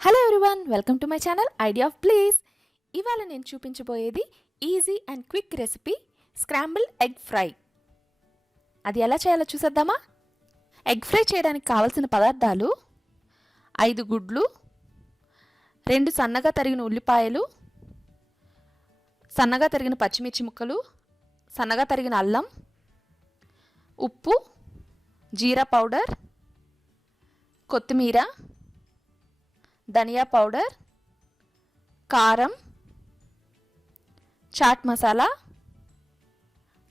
Hello everyone, welcome to my channel idea of please. ఇవాళ నేను చూపించబోయేది easy and quick recipe scramble egg fry. అది ఎలా చేయాలో చూసేద్దామా? ఎగ్ ఫ్రై చేయడానికి కావలసిన పదార్థాలు: 5 గుడ్లు, 2 సన్నగా తరిగిన ఉల్లిపాయలు, సన్నగా తరిగిన పచ్చిమిర్చి ముక్కలు, సన్నగా తరిగిన అల్లం, ఉప్పు, జీరా పౌడర్, కొత్తిమీర, ధనియా పౌడర్, కారం, చాట్ మసాలా,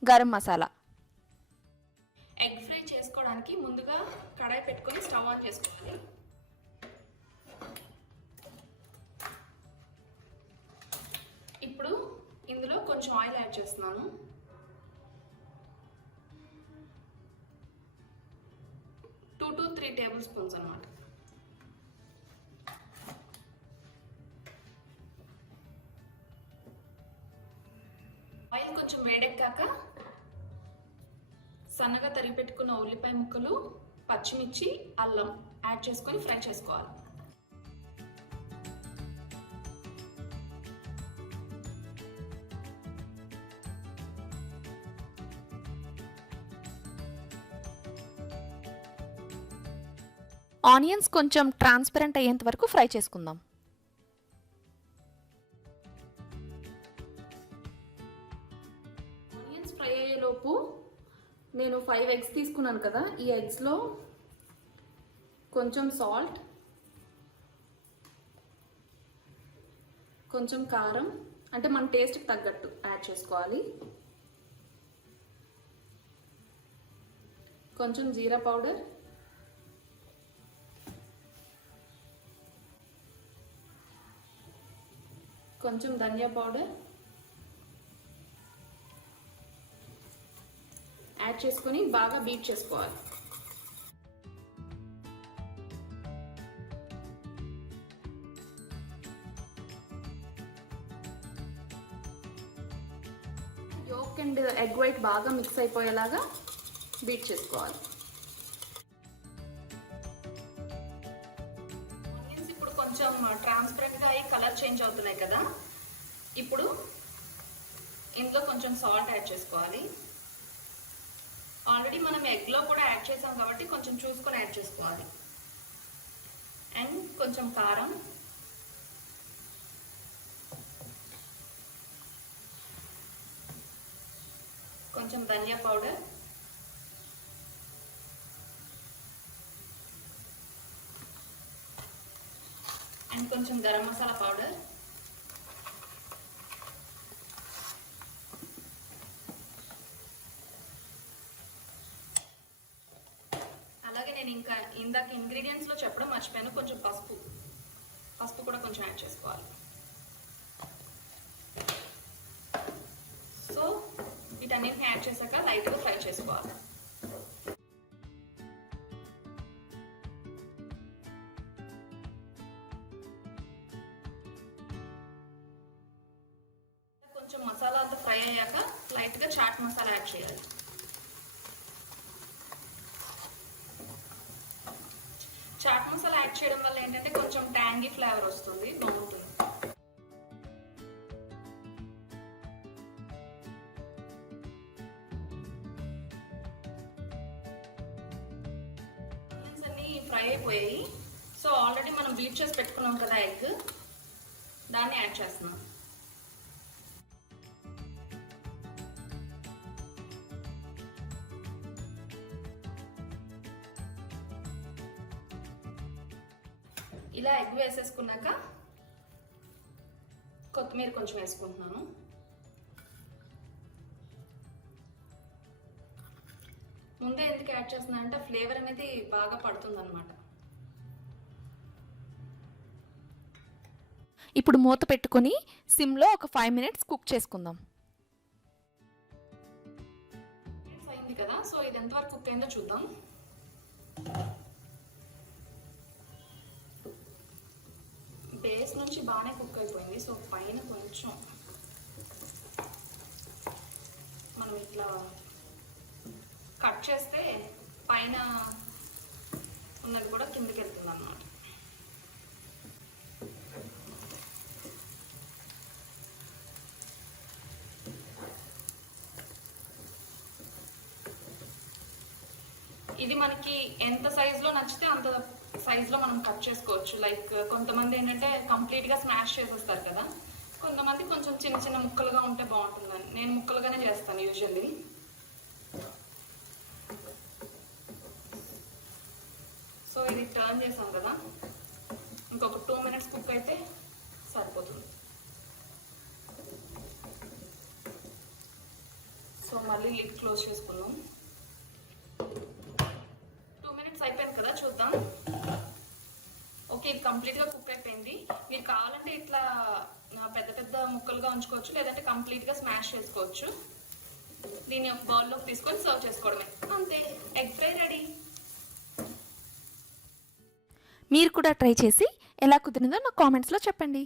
గరం మసాలా. ఎగ్ ఫ్రై చేసుకోవడానికి ముందుగా కడాయి పెట్టుకొని స్టవ్ ఆన్ చేసుకోవాలి. ఇప్పుడు ఇందులో కొంచెం ఆయిల్ యాడ్ చేస్తున్నాను. టూ టు 3 టేబుల్ స్పూన్స్ అన్నమాట. ఆయిల్ కొంచెం వేడెక్కాక సన్నగా తరిగి పెట్టుకున్న ఉల్లిపాయ ముక్కలు, పచ్చిమిర్చి, అల్లం యాడ్ చేసుకొని ఫ్రై చేసుకోవాలి. ఆనియన్స్ కొంచెం ట్రాన్స్పరెంట్ అయ్యేంత వరకు ఫ్రై చేసుకుందాం. ఫ్రై అయ్యేలోపు నేను 5 ఎగ్స్ తీసుకున్నాను కదా, ఈ ఎగ్స్లో కొంచెం సాల్ట్, కొంచెం కారం అంటే మన టేస్ట్కి తగ్గట్టు యాడ్ చేసుకోవాలి, కొంచెం జీరా పౌడర్, కొంచెం ధనియా పౌడర్ యాడ్ చేసుకొని బాగా బీట్ చేసుకోవాలి. యోక్ అండ్ ఎగ్ వైట్ బాగా మిక్స్ అయిపోయేలాగా బీట్ చేసుకోవాలి. ఆనియన్స్ ఇప్పుడు కొంచెం ట్రాన్స్పరెంట్గా అయ్యి కలర్ చేంజ్ అవుతున్నాయి కదా, ఇప్పుడు ఇందులో కొంచెం సాల్ట్ యాడ్ చేసుకోవాలి. ఆల్రెడీ మనం ఎగ్లో కూడా యాడ్ చేసాం కాబట్టి కొంచెం చూసుకొని యాడ్ చేసుకోవాలి. అండ్ కొంచెం కారం, కొంచెం ధనియా పౌడర్, అండ్ కొంచెం గరం మసాలా పౌడర్, నేను ఇంకా ఇందాక ఇంగ్రీడియంట్స్లో చెప్పడం మర్చిపోయాను, కొంచెం పసుపు కూడా కొంచెం యాడ్ చేసుకోవాలి. సో వీటన్నిటిని యాడ్ చేశాక లైట్గా ఫ్రై చేసుకోవాలి. కొంచెం మసాలా అంతా ఫ్రై అయ్యాక లైట్గా చాట్ మసాలా యాడ్ చేయాలి. చాట్ మసాలా యాడ్ చేయడం వల్ల ఏంటంటే కొంచెం ట్యాంగీ ఫ్లేవర్ వస్తుంది, బాగుంటుంది. ఆనియన్స్ అన్ని ఫ్రై అయిపోయాయి. సో ఆల్రెడీ మనం బీట్ చేసి పెట్టుకున్నాం కదా ఎగ్, దాన్ని యాడ్ చేస్తున్నాం. ఇలా ఎగ్ వేసేసుకున్నాక కొత్తిమీర కొంచెం వేసుకుంటున్నాను. ముందే ఎందుకు యాడ్ చేస్తున్నా అంటే ఫ్లేవర్ అనేది బాగా పడుతుంది అన్నమాట. ఇప్పుడు మూత పెట్టుకొని సిమ్లో ఒక 5 మినిట్స్ కుక్ చేసుకుందాం. అయింది కదా, సో ఇది ఎంతవరకు కుక్ అయిందో చూద్దాం. బేస్ నుంచి బాగానే కుక్ అయిపోయింది. సో పైన కొంచెం మనం ఇట్లా కట్ చేస్తే పైన ఉన్నది కూడా కిందకి వెళ్తుంది అన్నమాట. ఇది మనకి ఎంత సైజులో నచ్చితే అంత సైజులో మనం కట్ చేసుకోవచ్చు. లైక్ కొంతమంది ఏంటంటే కంప్లీట్గా స్మాష్ చేసేస్తారు కదా, కొంతమంది కొంచెం చిన్న చిన్న ముక్కలుగా ఉంటే బాగుంటుందని. నేను ముక్కలుగానే చేస్తాను యూజువల్లీ. సో ఇది టర్న్ చేసాం కదా, ఇంకొక 2 minutes కుక్ అయితే సరిపోతుంది. సో మళ్ళీ లిడ్ క్లోజ్ చేసుకుందాం. 2 minutes అయిపోయింది కదా, చూద్దాం. ఓకే, ఇది కంప్లీట్గా కుక్ అయిపోయింది. మీరు కావాలంటే ఇట్లా పెద్ద పెద్ద ముక్కలుగా ఉంచుకోవచ్చు, లేదంటే కంప్లీట్గా స్మాష్ చేసుకోవచ్చు. దీన్ని ఒక బౌల్లోకి తీసుకొని సర్వ్ చేసుకోవడమే, అంతే. Egg fry ready. మీరు కూడా ట్రై చేసి ఎలా కుదిరిందో నాకు కామెంట్స్లో చెప్పండి.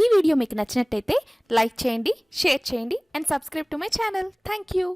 ఈ వీడియో మీకు నచ్చినట్టయితే లైక్ చేయండి, షేర్ చేయండి and subscribe to my channel. Thank you.